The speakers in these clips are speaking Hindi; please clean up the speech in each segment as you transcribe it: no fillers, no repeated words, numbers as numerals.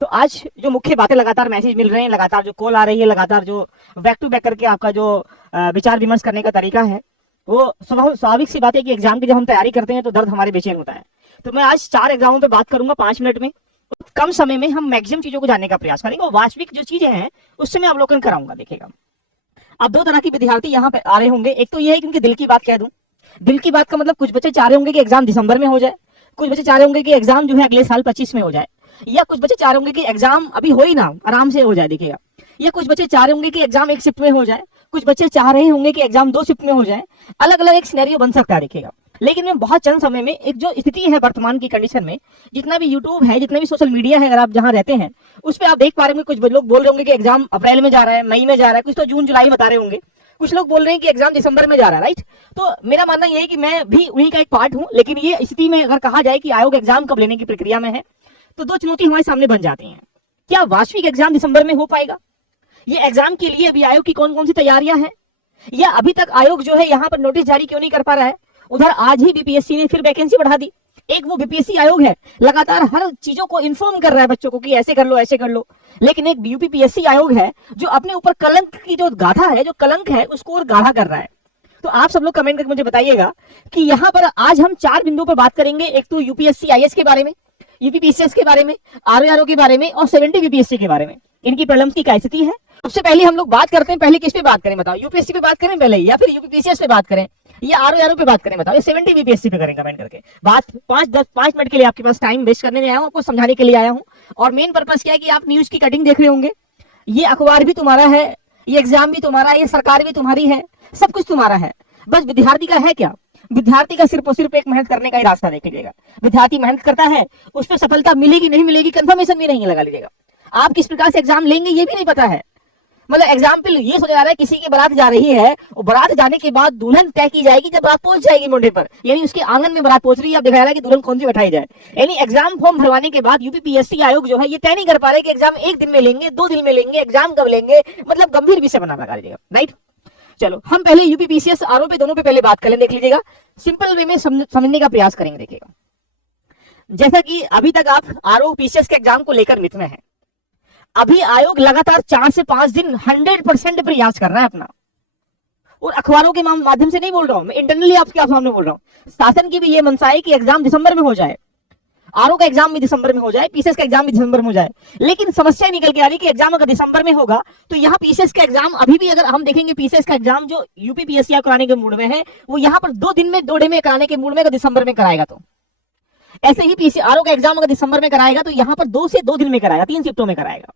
तो आज जो मुख्य बातें लगातार मैसेज मिल रहे हैं, लगातार जो कॉल आ रही है, लगातार जो बैक टू बैक करके आपका जो विचार विमर्श करने का तरीका है, वो स्वाभाविक सी बात है कि एग्जाम की जब हम तैयारी करते हैं तो दर्द हमारे बेचैन होता है। तो मैं आज 4 एग्जामों पे बात करूंगा 5 मिनट में। कम समय में हम मैक्सिमम चीजों को जानने का प्रयास करेंगे और वास्तविक जो चीजें हैं उससे मैं अवलोकन कराऊंगा। देखिएगा, अब 2 तरह के विद्यार्थी यहाँ पे आ रहे होंगे। एक तो ये है कि उनके दिल की बात कह दूं। दिल की बात का मतलब कुछ बच्चे चाह रहे होंगे कि एग्जाम दिसंबर में हो जाए, कुछ बच्चे चाह रहे होंगे कि एग्जाम जो है अगले साल 25 में हो जाए, या कुछ बच्चे चाह रहे होंगे कि एग्जाम अभी हो ही ना, आराम से हो जाए। देखिएगा, या कुछ बच्चे चाह रहे होंगे कि एग्जाम 1 शिफ्ट में हो जाए, कुछ बच्चे चाह रहे होंगे कि एग्जाम 2 शिफ्ट में हो जाए। अलग अलग एक सिनेरियो बन सकता है। देखिएगा, लेकिन मैं बहुत चंद समय में एक जो स्थिति है वर्तमान की कंडीशन में, जितना भी यूट्यूब है, जितना भी सोशल मीडिया है, अगर आप जहां रहते हैं उस पर आप देख पा रहे होंगे, कुछ लोग बोल रहे होंगे कि एग्जाम अप्रैल में जा रहा है, मई में जा रहा है, कुछ तो जून जुलाई बता रहे होंगे, कुछ लोग बोल रहे हैं कि एग्जाम दिसंबर में जा रहा है। राइट, तो मेरा मानना यह है कि मैं भी उन्हीं का एक पार्ट हूं। लेकिन ये स्थिति में अगर कहा जाए कि आयोग एग्जाम कब लेने की प्रक्रिया में है, तो 2 चुनौती हमारे सामने बन जाती हैं। क्या वास्तविक एग्जाम दिसंबर में हो पाएगा? ये एग्जाम के लिए अभी आयोग की कौन कौन सी तैयारियां हैं, या अभी तक आयोग जो है यहाँ पर नोटिस जारी क्यों नहीं कर पा रहा है? उधर आज ही बीपीएससी ने फिर वैकेंसी बढ़ा दी। एक वो बीपीएससी आयोग है, लगातार हर चीजों को इन्फॉर्म कर रहा है बच्चों को कि ऐसे कर लो, ऐसे कर लो। लेकिन एक यूपीपीएससी आयोग है जो अपने ऊपर कलंक की जो गाथा है, जो कलंक है, उसको और गाढ़ा कर रहा है। तो आप सब लोग कमेंट करके मुझे बताइएगा कि यहाँ पर आज हम 4 बिंदुओं पर बात करेंगे। एक तो यूपीएससी आईएएस के बारे में, यूपीपीसीएस के बारे में, आरओआरओ के बारे में और 70 बीपीएससी के बारे में, इनकी प्रॉब्लम्स की क्या स्थिति है। सबसे पहले हम लोग बात करते हैं, पहले किस पे बात करें बताओ? यूपीएससी पे बात करें पहले, या फिर यूपीपीसीएस पे बात करें, या आरओआरओ पे बात करें बताओ? ये 70 बीपीएससी पे करें कमेंट करके बात। 5 मिनट के लिए आपके पास टाइम वेस्ट करने नहीं आया हूं, आपको समझाने के लिए आया हूं। और मेन पर्पस क्या है कि आप न्यूज की कटिंग देख रहे होंगे। ये अखबार भी तुम्हारा है, ये एग्जाम भी तुम्हारा है, ये सरकार भी तुम्हारी है, सब कुछ तुम्हारा है। बस विद्यार्थी का है क्या? विद्यार्थी का सिर्फ और सिर्फ एक मेहनत करने का ही रास्ता देख लीजिएगा। विद्यार्थी मेहनत करता है, उस पर सफलता मिलेगी नहीं मिलेगी कंफर्मेशन भी नहीं लगा लीजिएगा। आप किस प्रकार से एग्जाम लेंगे ये भी नहीं पता है। मतलब एग्जाम्पल ये सोचा जा रहा है किसी की बारात जा रही है, और बारात जाने के बाद दुल्हन तय की जाएगी जब बारात पहुंच जाएगी मुंडे पर, यानी उसके आंगन में बारात पहुंच रही है, अब दिखाया कि दुल्हन कौन सी बैठाई जाए। यानी एग्जाम फॉर्म भरवाने के बाद यूपीपीएससी आयोग जो है ये तय नहीं कर पा रहे कि एग्जाम 1 दिन में लेंगे, 2 दिन में लेंगे, एग्जाम कब लेंगे। मतलब गंभीर विषय बना लगा लीजिएगा। राइट, चलो हम पहले यूपीपीसीएस आरओ पे दोनों पे पहले बात कर लें। देख लीजिएगा, सिंपल वे में समझने का प्रयास करेंगे। देखिएगा, जैसा कि अभी तक आप आरओ पीसीएस के एग्जाम को लेकर मिथ में है, अभी आयोग लगातार 4 से 5 दिन 100% प्रयास कर रहा है अपना। और अखबारों के माध्यम से नहीं बोल रहा हूं मैं, इंटरनली आपके सामने बोल रहा हूं। शासन की भी ये मंशा है कि एग्जाम दिसंबर में हो जाए, आरओ का एग्जाम भी दिसंबर में हो जाए, पीसीएस का एग्जाम भी दिसंबर में हो जाए। लेकिन समस्या निकल के आ रही कि एग्जाम अगर दिसंबर में होगा तो यहाँ पीसीएस का एग्जाम अभी भी, अगर हम देखेंगे पीसीएस का एग्जाम जो यूपीपीएससी कराने के मूड में है, वो यहाँ पर 2 दिन में 2 डे में कराने के मूड में, अगर दिसंबर में कराएगा तो। ऐसे ही पीसीआरओ का एग्जाम अगर दिसंबर में कराएगा तो यहाँ पर 2 से 2 दिन में कराएगा, 3 शिफ्टों में कराएगा।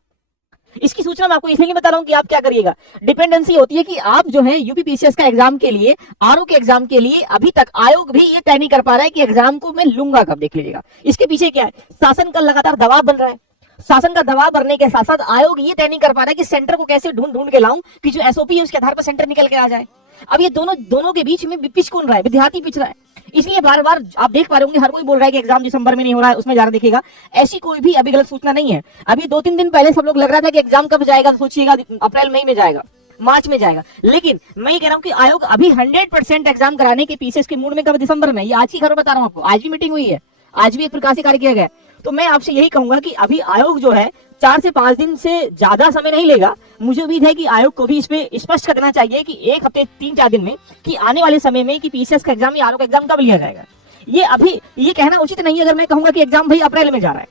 इसकी सूचना मैं आपको इसलिए नहीं बता रहा हूं कि आप क्या करिएगा। डिपेंडेंसी होती है कि आप जो है यूपीपीसीएस का एग्जाम के लिए, आरओ के एग्जाम के लिए अभी तक आयोग भी ये तय नहीं कर पा रहा है कि एग्जाम को मैं लूंगा कब। देख लीजिएगा, इसके पीछे क्या है? शासन का लगातार दबाव बन रहा है। शासन का दबाव बढ़ने के साथ साथ आयोग ये तय नहीं कर पा रहा है कि सेंटर को कैसे ढूंढ के लाऊं कि जो एसओपी है उसके आधार पर सेंटर निकल के आ जाए। अब ये दोनों के बीच में पिच कौन रहा है? विद्यार्थी पिच रहा है। इसलिए बार बार आप देख पा रहे होंगे हर कोई बोल रहा है कि एग्जाम दिसंबर में नहीं हो रहा है, उसमें जा रहा। देखिएगा, ऐसी कोई भी अभी गलत सूचना नहीं है। अभी 2-3 दिन पहले सब लोग लग रहा था कि एग्जाम कब जाएगा, सोचिएगा अप्रैल मई में जाएगा, मार्च में जाएगा। लेकिन मैं ये कह रहा हूं कि आयोग अभी 100% एग्जाम कराने के पीसीएस के मूड में कब? दिसंबर में। ये आज की खबर बता रहा हूं आपको, आज भी मीटिंग हुई है, आज भी एक प्रकाशित कार्य किया गया। तो मैं आपसे यही कहूंगा कि अभी आयोग जो है 4 से 5 दिन से ज्यादा समय नहीं लेगा। मुझे उम्मीद है कि आयोग को भी इस पे स्पष्ट कर देना चाहिए कि 1 हफ्ते 3-4 दिन में, कि आने वाले समय में कि पीसीएस का एग्जाम या आरओ का एग्जाम कब लिया जाएगा। ये अभी ये कहना उचित नहीं है अगर मैं कहूंगा कि एग्जाम भाई अप्रैल में जा रहा है।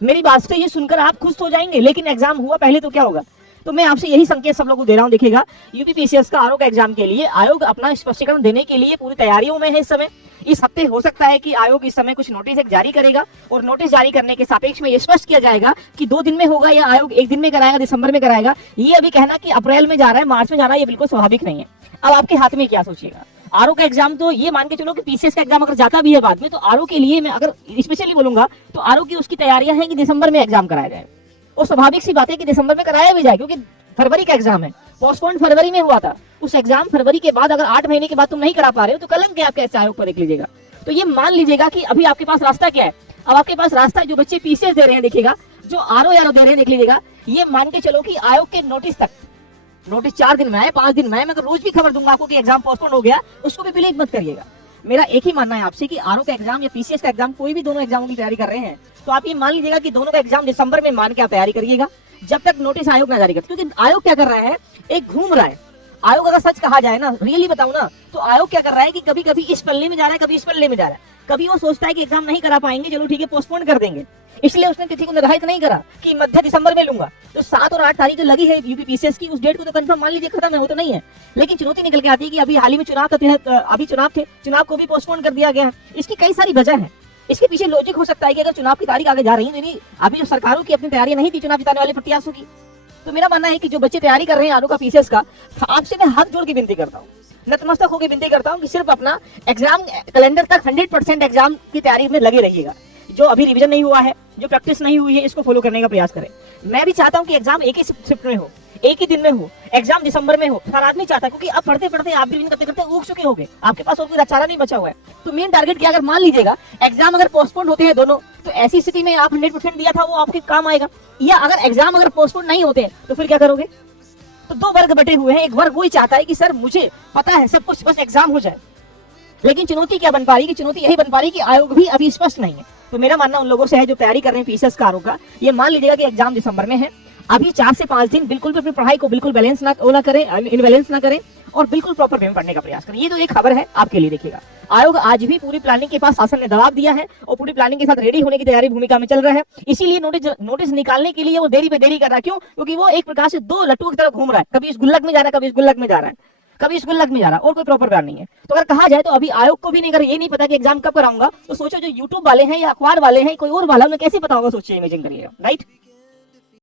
मेरी बात से ये सुनकर आप खुश हो जाएंगे, लेकिन एग्जाम हुआ पहले तो क्या होगा। तो मैं आपसे यही संकेत सब लोगों को दे रहा हूं। देखिएगा, यूपीपीसीएस का आरओ का एग्जाम के लिए आयोग अपना स्पष्टीकरण देने के लिए पूरी तैयारियों में है इस समय। इस हफ्ते हो सकता है कि आयोग इस समय कुछ नोटिस जारी करेगा, और नोटिस जारी करने के सापेक्ष में ये स्पष्ट किया जाएगा कि 2 दिन में होगा या आयोग 1 दिन में कराएगा, दिसंबर में कराएगा। ये अभी कहना कि अप्रैल में जा रहा है, मार्च में जा रहा है, ये बिल्कुल स्वाभाविक नहीं है। अब आपके हाथ में क्या सोचिएगा। आरओ का एग्जाम तो ये मान के चलो कि पीसीएस का एग्जाम अगर जाता भी है बाद में, तो आरओ के लिए मैं अगर स्पेशली बोलूंगा तो आरओ की उसकी तैयारियां हैं कि दिसंबर में एग्जाम कराया जाए। और स्वाभाविक सी बात है कि दिसंबर में कराया भी जाए, क्योंकि फरवरी का एग्जाम है, पोस्टपोन फरवरी में हुआ था। उस एग्जाम फरवरी के बाद अगर 8 महीने के बाद तुम नहीं करा पा रहे हो तो कलंक है आपके ऐसे आयोग पर। देख लीजिएगा, तो ये मान लीजिएगा कि अभी आपके पास रास्ता क्या है। अब आपके पास रास्ता जो बच्चे पीसीएस दे रहे हैं, देखिएगा जो आरओ दे रहे हैं, देख लीजिएगा, ये मान के चलो कि आयोग के नोटिस तक, नोटिस 4 दिन में आए, 5 दिन में आए, मैं अगर रोज भी खबर दूंगा आपको कि एग्जाम पोस्टपोन हो गया, उसको भी बिलीव मत करिएगा। मेरा एक ही मानना है आपसे कि आरओ का एग्जाम या पीसीएस का एग्जाम, कोई भी दोनों एग्जामों की तैयारी कर रहे हैं तो आप ये मान लीजिएगा कि दोनों का एग्जाम दिसंबर में मान के आप तैयारी करिएगा, जब तक नोटिस आयोग ना जारी करते। क्योंकि आयोग क्या कर रहा है, एक घूम रहा है। आयोग अगर सच कहा जाए ना, रियली बताऊं ना, तो आयोग क्या कर रहा है कि कभी कभी इस पल्ले में जा रहा है, कभी इस पल्ले में जा रहा है। कभी वो सोचता है कि एग्जाम नहीं करा पाएंगे, चलो ठीक है पोस्टपोन कर देंगे, इसलिए उसने तिथि को निर्धारित नहीं करा कि मध्य दिसंबर में लूंगा। तो 7 और 8 तारीख जो लगी है यूपी पीसीएस की, उस डेट को तो कंफर्म मान लीजिए खत्म है, वो तो नहीं है। लेकिन चुनौती निकल के आती है कि अभी हाल ही में चुनाव अभी चुनाव थे, चुनाव को भी पोस्टपोन कर दिया गया है। इसकी कई सारी वजह है। इसके पीछे लॉजिक हो सकता है कि अगर चुनाव की तारीख आगे जा रही है, अभी जो सरकारों की अपनी तैयारी नहीं थी चुनाव जिताने वाले प्रत्याशियों की। तो मेरा मानना है कि जो बच्चे तैयारी कर रहे हैं आरओ का पीसीएस का, आपसे मैं हाथ जोड़ के विनती करता हूँ, नतमस्तक होकर विनती करता हूँ कि सिर्फ अपना एग्जाम कैलेंडर तक 100% एग्जाम की तैयारी में लगे रहिएगा। जो अभी रिवीजन नहीं हुआ है, जो प्रैक्टिस नहीं हुई है, इसको फॉलो करने का प्रयास करें। मैं भी चाहता हूँ कि एग्जाम एक ही शिफ्ट में हो, एक ही दिन में हो, एग्जाम दिसंबर में हो, हर आदमी चाहता है। क्योंकि अब पढ़ते पढ़ते आप भी रिवीजन करते करते ऊब चुके होंगे, आपके पास और कोई चारा नहीं बचा हुआ है। तो मेन टारगेट क्या, अगर मान लीजिएगा एग्जाम अगर पोस्टपोन होते हैं दोनों, तो ऐसी स्थिति में आप 100% दिया था वो आपके काम आएगा। या अगर एग्जाम अगर पोस्टपोन नहीं होते तो फिर क्या करोगे? तो दो वर्ग बटे हुए हैं। एक वर्ग वही चाहता है कि सर मुझे पता है सब कुछ, बस एग्जाम हो जाए। लेकिन चुनौती क्या बन पा रही है कि चुनौती यही बन पा रही है कि आयोग भी अभी स्पष्ट नहीं है। तो मेरा मानना उन लोगों से है जो तैयारी कर रहे हैं पीसीएस का आरओ का, ये मान लीजिएगा कि एग्जाम दिसंबर में है, अभी 4 से 5 दिन बिल्कुल भी अपनी पढ़ाई को बिल्कुल बैलेंस ना करें, इनबैलेंस ना करें और बिल्कुल प्रॉपर वे में पढ़ने का प्रयास करें। ये तो एक खबर है आपके लिए। देखिएगा, आयोग आज भी पूरी प्लानिंग के पास शासन ने दबाव दिया है और पूरी प्लानिंग के साथ रेडी होने की तैयारी भूमिका में चल रहा है। इसीलिए नोटिस निकालने के लिए वो देरी पे देरी कर रहा है। क्यों? क्योंकि वो एक प्रकार से दो लट्टुओं की तरह घूम रहा है, कभी इस गुल्लक में जा रहा है, कभी इस गुल्लक में जा रहा है, कभी इस गुल्लक में जा रहा है, और कोई प्रॉपर प्लान नहीं है। तो अगर कहा जाए तो अभी आयोग को भी नहीं, अगर ये नहीं पता कि एग्जाम कब कराऊंगा, तो सोचो जो यूट्यूब वाले हैं या अखबार वाले हैं, कोई और वाला, उन्हें कैसे पता होगा? सोचिए, इमेजिन करिए, राइट।